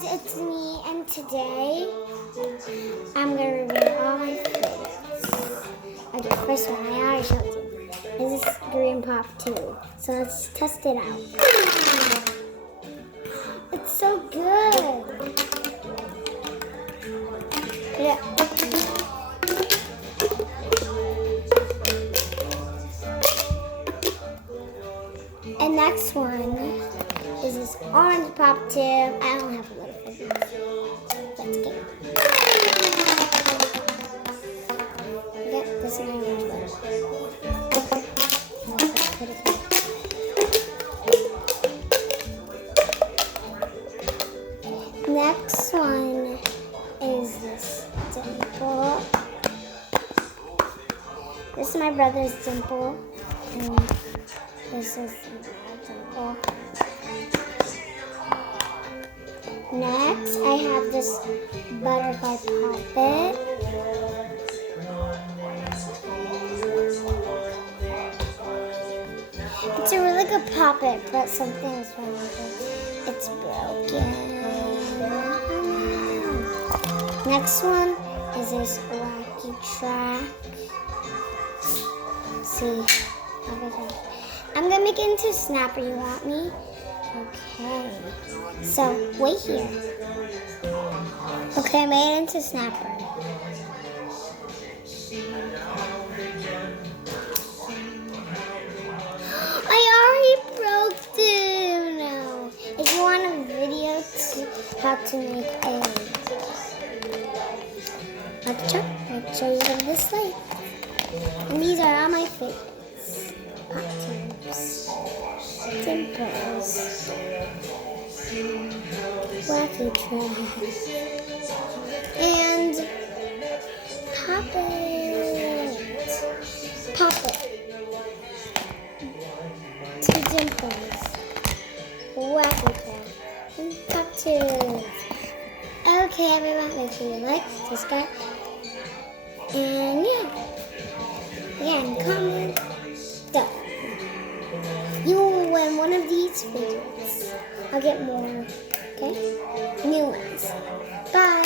guys, it's me, and today I'm gonna review all my favorites. Okay, first one, I already showed you. This is green pop too. So let's test it out. It's so good. Yeah. And next one is this orange pop too. I don't have a little fidgets. Let's get it. Okay, this is my orange one. Put it back. Next one is this dimple. This is my brother's dimple. And this is my dimple. Next, I have this butterfly puppet. It's a really good puppet, but something is wrong with it. It's broken. Next one is this wacky track. Let's see. I'm gonna make it into a snapper. You want me? Okay. So wait here. Okay, I made it into snapper. I already broke them now. If you want a video to how to make a make sure you go this way. And these are all my favorites. Pop tubes, dimples, wacky trash, and puppet, two dimples, wacky trash, and pop tubes. Okay, everyone, make sure you like, subscribe, and and comment. Done. You will win one of these fidgets. I'll get more, okay? New ones. Bye.